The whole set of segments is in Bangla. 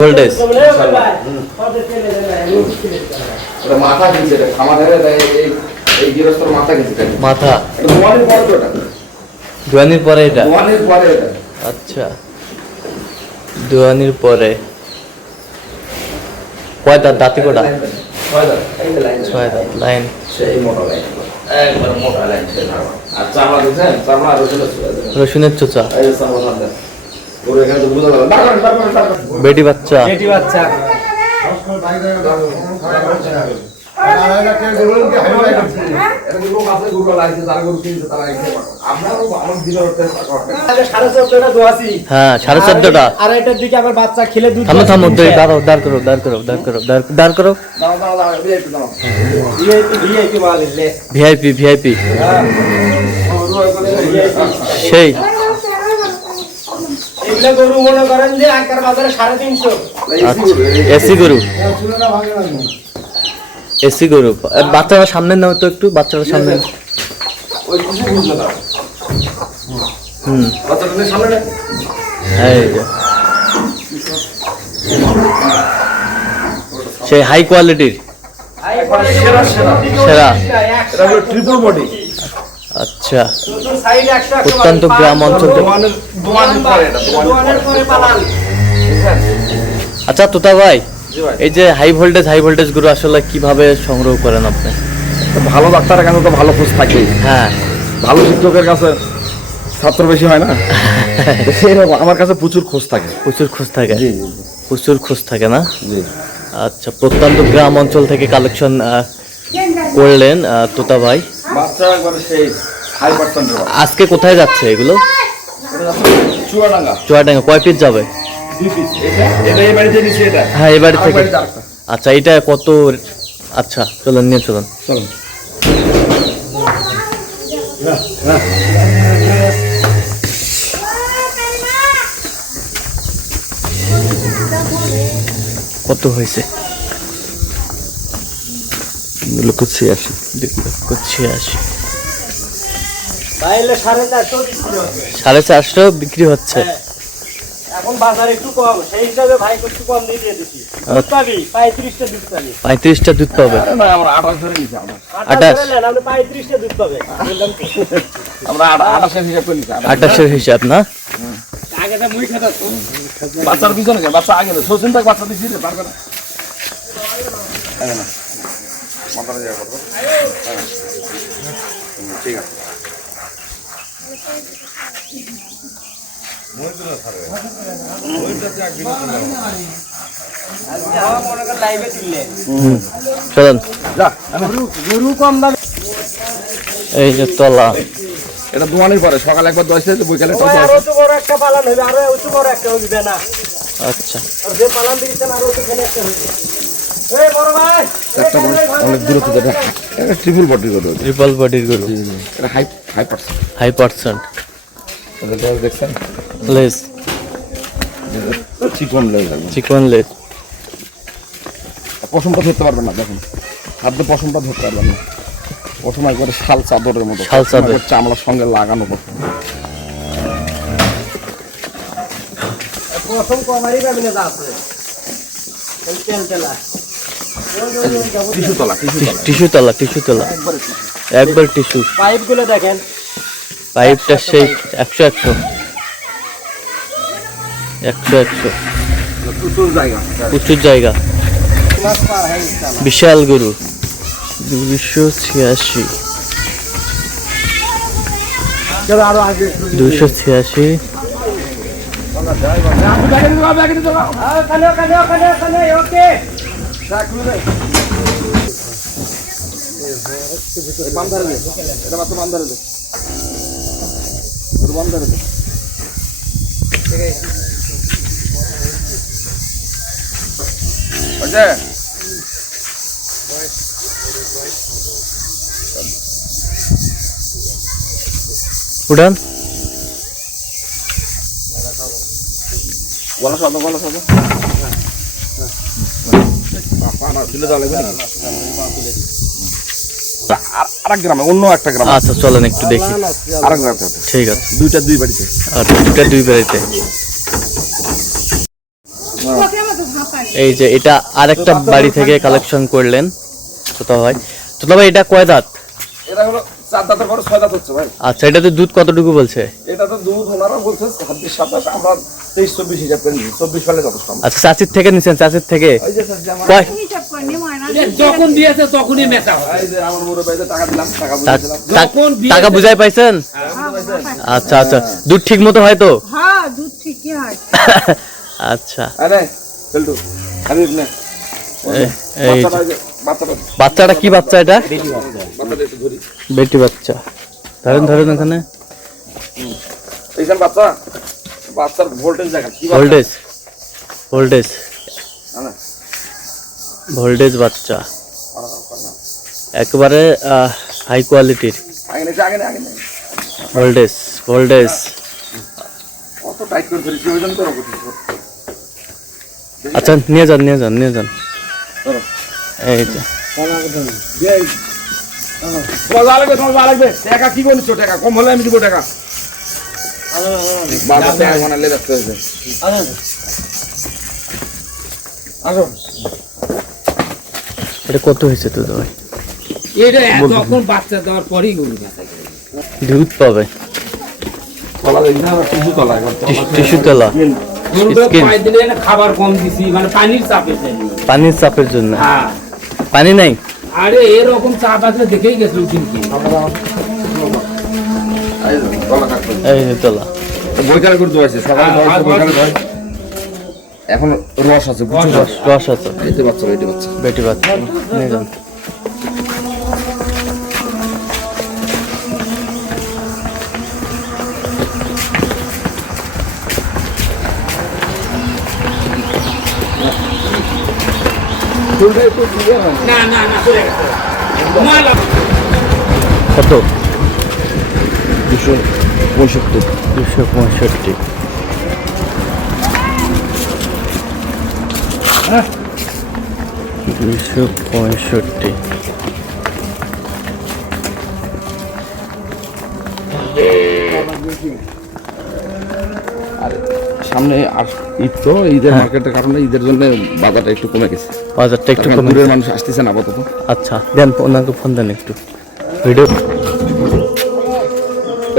ভোল্টেজ মাথা কিনছে এই গৃহস্থর মাথা কিনছে মাথা দোয়ানির পরে এটা আচ্ছা দোয়ানির পরে কয়টা দাঁতি কোটা ছয় দাঁত লাইন সেই মোটা লাইন একবার মোটা লাইন আর চামড়া দিচ্ছেন চামড়া রসুনের চোচা এই চামড়া সাথে পুরো এখানে তো বুঝা গেল বেটি বাচ্চা হ্যাঁ 14.5টা আড়াইটার দিকে আবার বাচ্চা খেলে দুধ থামো দাঁড় করো ভিআইপি সেই এগুলা গরু মনে করেন যে আকার বাজারে 350 এসি গরু বাচ্চারা সামনে নাও তো একটু বাচ্চারা সামনে ওই কিছু বুঝলো না বাচ্চাটা সামনে না এই যে সেই হাই কোয়ালিটির সেরা এটা হলো ট্রিপল বডি আচ্ছা সাইডে 100 অত্যন্ত গ্রাম অঞ্চল দোয়ানের পরে পালান আচ্ছা তোতা ভাই এই যে হাই ভোল্টেজ গুলো আসলে কিভাবে সংগ্রহ করেন আপনি ভালো ডাক্তারের কাছে তো ভালো খোঁজ থাকেই হ্যাঁ ভালো শিক্ষকের কাছে ছাত্র বেশি হয় না তো সেরকম আমার কাছে প্রচুর খোঁজ থাকে প্রচুর খোঁজ থাকে না জি আচ্ছা প্রত্যন্ত গ্রাম অঞ্চল থেকে কালেকশন করলেন তোতা ভাই বাচ্চা একবারে সেই হাই পার্সেন্টের আজকে কোথায় যাচ্ছে এগুলো চুয়াডাঙ্গা কয় পিস যাবে 2 পিস এটা এই বাড়িতে নিছি এটা হ্যাঁ এই বাড়ি আর থেকে বাড়িতে আরেকটা আচ্ছা এটা কত আচ্ছা চলুন চলুন কত হয়েছে 286 286 তাইলে 450 বিক্রি হবে 450 বিক্রি হচ্ছে এখন বাজারে একটু কম সেই হিসাবে ভাই একটু কম দিয়ে দিছি দুধ পাবি 35টা দুধ পাবি 35টা দুধ পাবে না আমরা 28 ধরে নিছি আমরা 28 নেন আপনি 35টা দুধ পাবে বললাম তো আমরা 28 হিসাব করে নিছি 28 এর হিসাব না আগেটা মুই খাতা বাচ্চার পিছনে বাচ্চা আগে সচিন তাক বাচ্চা দিছি রে পারবে না মাথাটা জায়গা করব ঠিক আছে চলুন গরু কম দামে এই যে তলা এটা দোয়ানির পরে সকালে একবার দইছে বিকালে ওই আরো তো বড় একটা পালন হবে আরো তো বড় একটা হবে না আচ্ছা আর যে পালন দিয়েছেন আরো তো এখানে একটা হবে এই বড় ভাই একটা অনেক দূর থেকে এটা ট্রিপল বডির গরু ট্রিপল বডির গরু এটা হাই পার্সেন্ট হাই পার্সেন্ট এটা দশ দেখছেন লেস চিকন লেস পশমটা ধরতে পারবেন না দেখুন হাতে পশমটা ধরতে পারবেন না পশম একবারে শাল চাদরের মতো শাল চাদর। চামড়ার সঙ্গে লাগানো পশম প্রথম কমারই পাবেন না আছে এই তেলতেলা টিস্যু তলা একবার টিস্যু পাইপ গুলো দেখেন পাইপটা সেই 100 প্রচুর জায়গা বিশাল গরু 286 আরো আগে 286 ওকে উড়ান গলা সাদা আরেক গ্রামে অন্য একটা গ্রাম আচ্ছা চলেন একটু দেখি আরেক গ্রামে ঠিক আছে দুইটা দুই বাড়িতে আর দুইটা দুই বাড়িতে এই যে এটা আরেকটা বাড়ি থেকে কালেকশন করলেন তোতা ভাই। তোতা ভাই এটা কয় দাঁত? এটা হলো 4 দাঁতের পরে 6 দাঁত হচ্ছে ভাই। আচ্ছা, এটাতে দুধ কতটুকু বলছে? এটা তো দুধ ওনারা বলছে 26-27, আমরা 23-24 হিসাব করে নিই, 24 সালে যথেষ্ট। আচ্ছা, চাচির থেকে নিছেন? চাচির থেকে এই যে স্যার আমার কয়? যখন দিয়েছে তখনই মেচা হয়। এই যে আমার বড় ভাইদের টাকা দিলাম, টাকা বুঝে তা- দিলাম। তা- টাকা বুঝাই পাইছেন? আচ্ছা আচ্ছা, দুধ ঠিক মতো হয় তো? হ্যাঁ দুধ ঠিকই হয়। আচ্ছা, আরে চলটু আরে নে এই যে। বাচ্চাটা বাচ্চাটা কি বাচ্চা এটা? বাচ্চাটা একটু ধরি। বেটি বাচ্চা। ধরেন ধরেন এখানে এইখান বাচ্চার ভোল্টেজ দেখেন কি ভোল্টেজ ভোল্টেজ না ভোল্টেজ বাচ্চা একেবারে হাই কোয়ালিটির আগে ভোল্টেজ ভোল্টেজ। কত টাইট করে ধরেছি ওই জন্য তো আচ্ছা, নিয়ে যান নিয়ে যান নিয়ে যান। এই যে তোমার লাগবে টাকা কি বলছো? টাকা কম হলে আমি দিব টাকা। বাবা টাকা বানালে দেখতে হয়েছে। আসো এটা কত হয়েছে তো ভাই? এটা তখন বাচ্চা দেওয়ার পরেই গরু বেচা যায়। দুধ পাবে তলা দেখি না টিস্যু তলা এখন টিস্যু তলা গরুটা Skin. পাই দিলে না খাবার কম দিছি, মানে পানির চাপে চাইনি। পানির চাপের জন্য। হ্যাঁ, পানি নাই? আরে এরকম চাপ আছে দেখেই গেছিল কিন্তু। তলা কাটবে এই যে তলা। বইকালে করে দোয়াইছে সকালে দোয়াইছে বইকালে দোয়াই এখন রস আছে বুঝছো? রস রস আছে। এই তো বাচ্চা এই বাচ্চা বেটি বাচ্চা নিয়ে যান। ফুলটা একটু দিয়ে না না না না চলে গেছে। মালা কত? 265 265। হ্যাঁ 265। আর সামনে ঈদ তো ঈদের মার্কেটের কারণে ঈদের জন্য বাজারটা একটু কমে গেছে। বাজারটা একটু এখন কমে দূরের গেছে। মানুষ আসতেছে না আপাতত। আচ্ছা, দেন ওনাকে ফোন দেন একটু ভিডিও।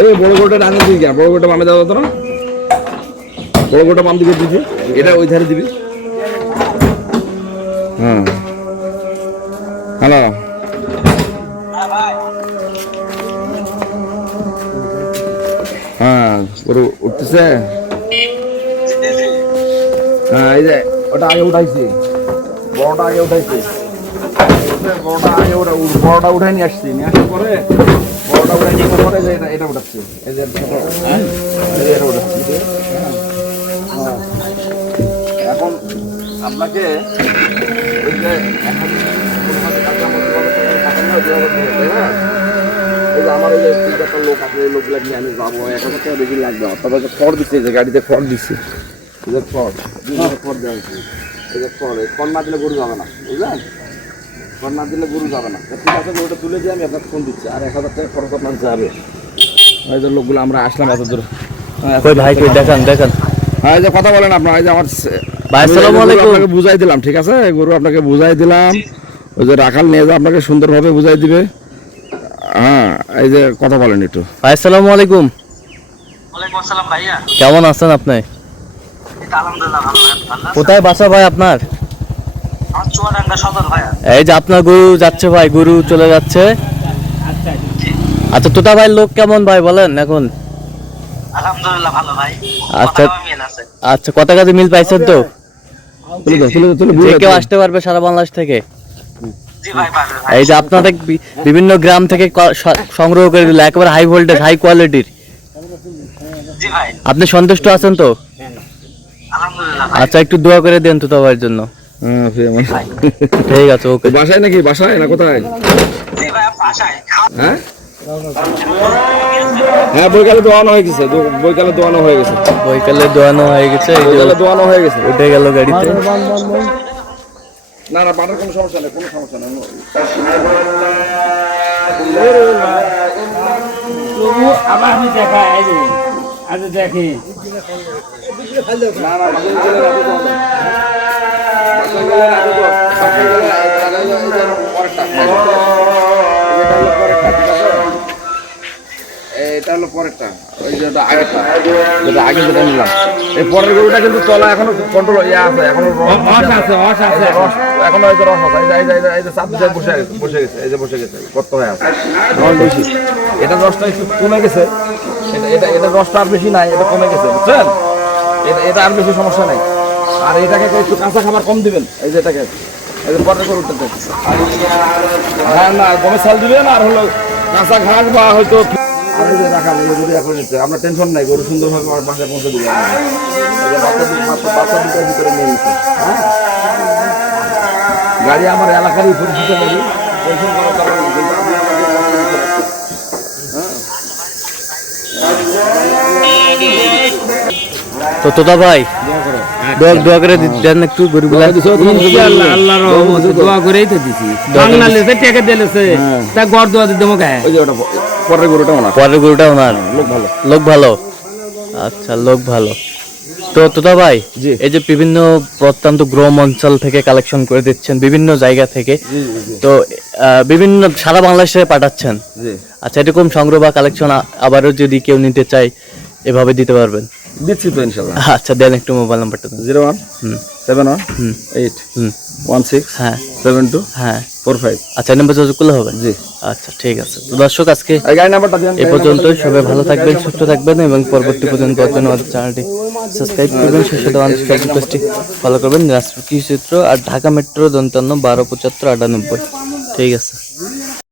এই বড় গোটা ডানে দিবি বড় গোটা বামে যাবো তোরা বড় গোটা বাম দিকে দিবি এটা ওই ধারে দিবি। হ্যাঁ হ্যালো হ্যাঁ গরু উঠতেছে। হ্যাঁ এই যে ওটা আগে উঠাইছি, বড়টা আগে উঠাইছি, বড়টা আগে বড়টা উঠাই নিয়ে আসছি, নিয়ে আসার পরে বড়টা উঠাই নিয়ে আসার পরে যে এটা উঠাচ্ছি, এই যে এটা উঠাচ্ছি। এখন আপনাকে ওই যে এই যে আমার এই যে একটা লোক আছে, এই লোকগুলা নিয়ে আমি যাবো 1000 টাকা বেশি লাগবে। তবে খড় দিচ্ছে, যে গাড়িতে খড় দিচ্ছে, এই যে খড় খড় দেওয়া হয়েছে, এই যে খড় না দিলে গরু যাবে না, বুঝলেন? খড় না দিলে গরু যাবে না। ঠিক আছে, গরুটা তুলে দিয়ে আমি আপনাকে ফোন দিচ্ছি, আর 1000 টাকা খরচ আপনার যাবে। এই যে লোকগুলো আমরা আসলাম এত দূর। কই ভাই কই দেখান দেখান। হ্যাঁ এই যে কথা বলেন আপনার, এই যে আমার ভাই আসসালামু আলাইকুম। আপনাকে বুঝাই দিলাম, ঠিক আছে? গরু আপনাকে বুঝাই দিলাম, ওই যে রাখাল নিয়ে যা আপনাকে সুন্দরভাবে বুঝাই দিবে। হ্যাঁ এই যে কথা বলেন একটু। ভাই আসসালামু আলাইকুম। ওয়ালাইকুম আসসালাম ভাইয়া। কেমন আছেন আপনি? আলহামদুলিল্লাহ ভালো ভালো। কোথায় বাসা ভাই আপনার? আমার চুয়াডাঙ্গা সদর ভাইয়া। এই যে আপনার গরু যাচ্ছে ভাই, গরু চলে যাচ্ছে। আচ্ছা, তোতা ভাই লোক কেমন ভাই বলেন এখন? আলহামদুলিল্লাহ ভালো ভাই। আচ্ছা। কথা মিল আছে। আচ্ছা, কত কাজে মিল পাইছেন তো? তুলে দাও, তুলে দাও, তুলে যে কেউ আসতে পারবে সারা বাংলাদেশ থেকে? জি ভাই পারবে ভাই। এই যে আপনাদের বিভিন্ন গ্রাম থেকে সংগ্রহ করে দিল, একেবারে হাই ভোল্টেজ হাই কোয়ালিটির। জি ভাই। আপনি সন্তুষ্ট আছেন তো? আলহামদুলিল্লাহ ভাই। আচ্ছা, একটু দোয়া করে দেন তোতা ভাইয়ের জন্য। হ্যাঁ ঠিক আছে, ওকে। বাসায় নাকি? বাসায় না কোথায়? জি ভাই বাসায়। হ্যাঁ হ্যাঁ বইকালে দোয়ানো হয়ে গেছে, বইকালে দোয়ানো হয়ে গেছে, বইকালে দোয়ানো হয়ে গেছে, এই যে বইকালে দোয়ানো হয়ে গেছে। উঠে গেল গাড়িতে। না না পাটার কোনো সমস্যা নেই, কোনো সমস্যা নেই। তবু আবার আমি দেখাই এই যে আজ দেখি না না পরেরটা ওই যেটা আগেরটা যেটা আগে যেটা নিলাম এই পরের গরুটা কিন্তু তলা এখনো কন্ট্রোল ইয়ে আছে এখনো অস আছে রস এখনো এই যে রস আছে এই যে চাপ দিয়ে বসে গেছে এই যে বসে গেছে কত হয়ে আছে রস বেশি এটা রসটা একটু কমে গেছে এটা রসটা আর বেশি নাই এটা কমে গেছে বুঝছেন এটা আর বেশি সমস্যা নাই আর এটাকে একটু কাঁচা খাবার কম দিবেন এই যে এটাকে এই যে পরের গরুটাতে হ্যাঁ না গমের চাল দিবেন আর হলো কাঁচা ঘাস বা হয়তো আর এই যে রাখা গরু এখন নিচ্ছে আমরা টেনশন নাই গরু সুন্দরভাবে আমার বাসায় পৌঁছে দিবে বাচ্চা দুটোর ভিতরে নিয়ে নিচ্ছে হ্যাঁ গাড়ি আমার এলাকারই পরিচিত গাড়ি টেনশন করার কারণ নেই কিন্তু আপনি আমাকে তো তোতা ভাই দোয়া করে দেন একটু গরুগুলা। ইনশাআল্লাহ আল্লাহর রহমতে দোয়া করেই তো দিছি বাংলাদেশে টাকা দিলেছে তা গড় দোয়া দিতে মকে ওই যে ওটা পরের গরুটা ওনার পরের গরুটা ওনার লোক ভালো লোক ভালো, আচ্ছা লোক ভালো। তো তোতা ভাই জি। এই যে বিভিন্ন প্রত্যন্ত গ্রাম অঞ্চল থেকে কালেকশন করে দিচ্ছেন বিভিন্ন জায়গা থেকে, তো বিভিন্ন সারা বাংলাদেশে পাঠাচ্ছেন। জি আচ্ছা এরকম সংগ্রহ বা কালেকশন আবারও যদি কেউ নিতে চায় এভাবে দিতে পারবেন? দিচ্ছি তো ইনশাল্লাহ। আচ্ছা দেন একটু মোবাইল নাম্বারটা দেন। 01718116 হ্যাঁ 7245 আচ্ছা এই নাম্বার যোগাযোগ করলে হবে? জি আচ্ছা ঠিক আছে। তো দর্শক আজকে এই গাড়ি নাম্বারটা দেন। এ পর্যন্ত সবাই ভালো থাকবেন, সুস্থ থাকবেন এবং পরবর্তী পর্যন্ত আমাদের চ্যানেলটি সাবস্ক্রাইব করবেন, সেই সাথে আমাদের ফেসবুক পেজটি ফলো করবেন। দিনাজপুর কৃষি চিত্র আর ঢাকা মেট্রো 52 12 75 98। ঠিক আছে।